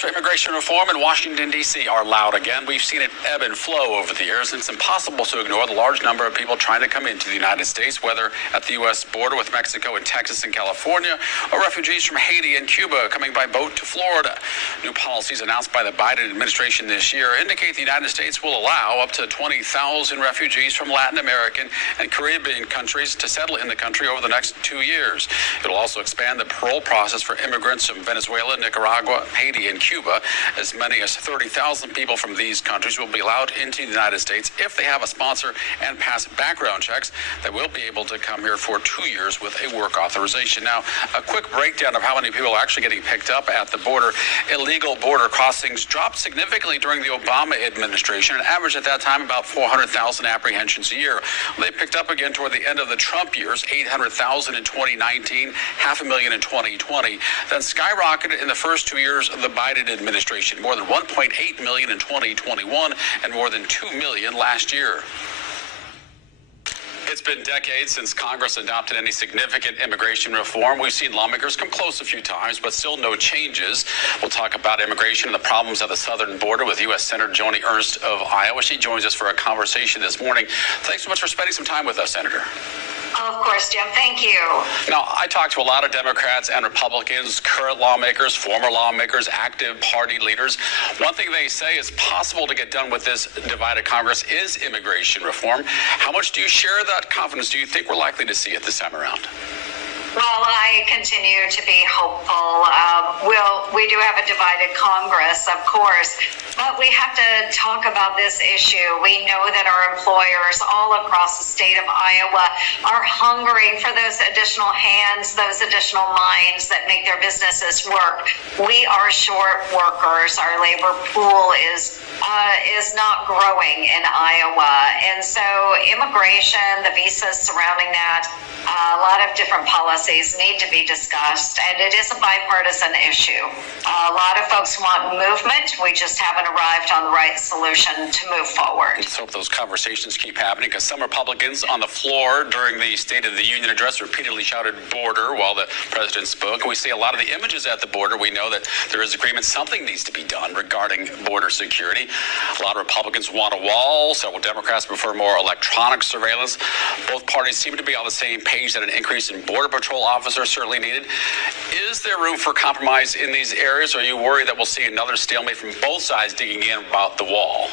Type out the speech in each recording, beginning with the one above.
calls for immigration reform in Washington, D.C. are loud again. We've seen it ebb and flow over the years, and it's impossible to ignore the large number of people trying to come into the United States, whether at the U.S. border with Mexico and Texas and California, or refugees from Haiti and Cuba coming by boat to Florida. New policies announced by the Biden administration this year indicate the United States will allow up to 20,000 refugees from Latin American and Caribbean countries to settle in the country over the next 2 years. It'll also expand the parole process for immigrants from Venezuela, Nicaragua, Haiti, and Cuba. As many as 30,000 people from these countries will be allowed into the United States if they have a sponsor and pass background checks. They will be able to come here for 2 years with a work authorization. Now, a quick breakdown of how many people are actually getting picked up at the border. Illegal border crossings dropped significantly during the Obama administration, and averaged at that time about 400,000 apprehensions a year. They picked up again toward the end of the Trump years, 800,000 in 2019, 500,000 in 2020, then skyrocketed in the first 2 years of the Biden administration, more than 1.8 million in 2021 and more than 2 million last year. It's been decades since Congress adopted any significant immigration reform. We've seen lawmakers come close a few times, but still no changes. We'll talk about immigration and the problems at the southern border with U.S. Senator Joni Ernst of Iowa. She joins us for a conversation this morning. Thanks so much for spending some time with us, Senator. Of course, Jim. Thank you. Now, I talked to a lot of Democrats and Republicans, current lawmakers, former lawmakers, active party leaders. One thing they say is possible to get done with this divided Congress is immigration reform. How much do you share that confidence? Do you think we're likely to see it this time around? Well, I continue to be hopeful. We do have a divided Congress, of course, but we have to talk about this issue. We know that our employers all across the state of Iowa are hungering for those additional hands, those additional minds that make their businesses work. We are short workers. Our labor pool is not growing in Iowa. And so immigration, the visas surrounding that, a lot of different policies need to be discussed, and it is a bipartisan issue. A lot of folks want movement. We just haven't arrived on the right solution to move forward. Let's hope those conversations keep happening, because some Republicans on the floor during the State of the Union address repeatedly shouted border while the president spoke. We see a lot of the images at the border. We know that there is agreement something needs to be done regarding border security. A lot of Republicans want a wall. Several Democrats prefer more electronic surveillance. Both parties seem to be on the same page that an increase in Border Patrol officers certainly needed. Is there room for compromise in these areas, or are you worried that we'll see another stalemate from both sides digging in about the wall?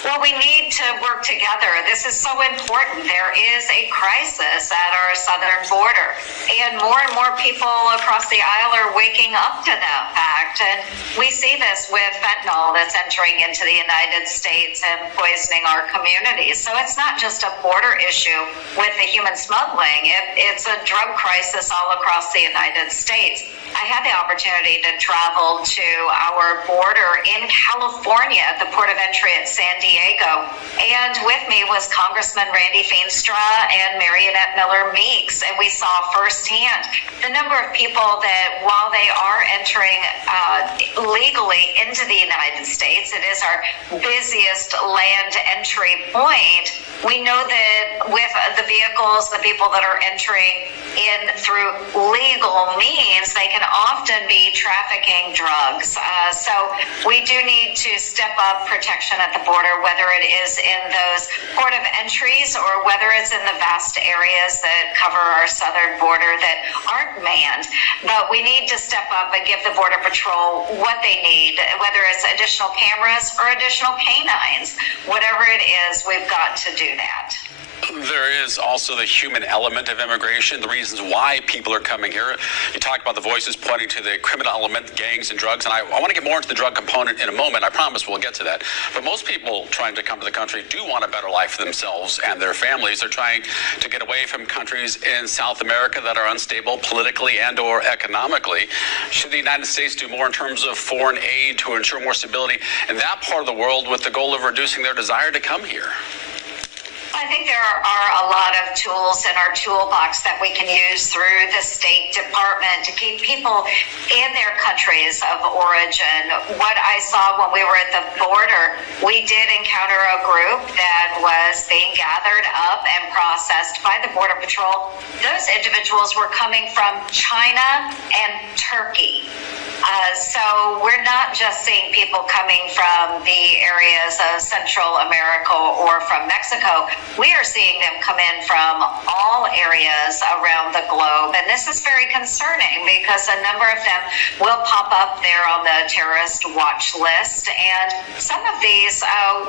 Well, we need to work together. This is so important. There is a crisis at our southern border, and more people across the aisle are waking up to that fact. And we see this with fentanyl that's entering into the United States and poisoning our communities. So it's not just a border issue with the human smuggling. It's a drug crisis all across the United States. I had the opportunity to travel to our border in California at the port of entry at San Diego. And with me was Congressman Randy Feenstra and Marionette Miller Meeks. And we saw firsthand the number of people that, while they are entering legally into the United States, it is our busiest land entry point. We know that with the vehicles, the people that are entering in through legal means, they can often be trafficking drugs. So we do need to step up protection at the border, whether it is in those port of entries or whether it's in the vast areas that cover our southern border that aren't manned. But we need to step up and give the Border Patrol what they need, whether it's additional cameras or additional canines. Whatever it is, we've got to do that. There is also the human element of immigration, the reasons why people are coming here. You talked about the voices pointing to the criminal element, gangs and drugs, and I want to get more into the drug component in a moment. I promise we'll get to that. But most people trying to come to the country do want a better life for themselves and their families. They're trying to get away from countries in South America that are unstable politically and or economically. Should the United States do more in terms of foreign aid to ensure more stability in that part of the world with the goal of reducing their desire to come here? I think there are a lot of tools in our toolbox that we can use through the State Department to keep people in their countries of origin. What I saw when we were at the border, we did encounter a group that was being gathered up and processed by the Border Patrol. Those individuals were coming from China and Turkey. So we're not not just seeing people coming from the areas of Central America or from Mexico. We are seeing them come in from all areas around the globe. And this is very concerning because a number of them will pop up there on the terrorist watch list. And some of these,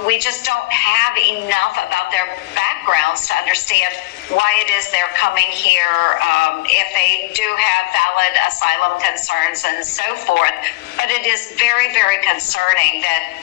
we just don't have enough about their backgrounds to understand why it is they're coming here, if they do have valid asylum concerns and so forth. But it is very, very concerning that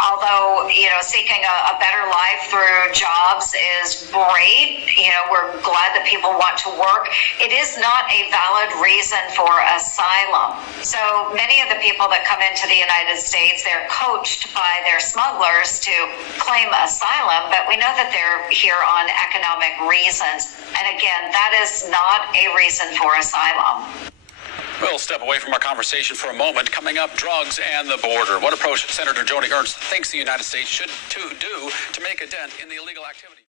although, seeking a better life through jobs is great, we're glad that people want to work, it is not a valid reason for asylum. So many of the people that come into the United States, they're coached by their smugglers to claim asylum, but we know that they're here on economic reasons. And again, that is not a reason for asylum. We'll step away from our conversation for a moment. Coming up, drugs and the border. What approach Senator Joni Ernst thinks the United States should do to make a dent in the illegal activity?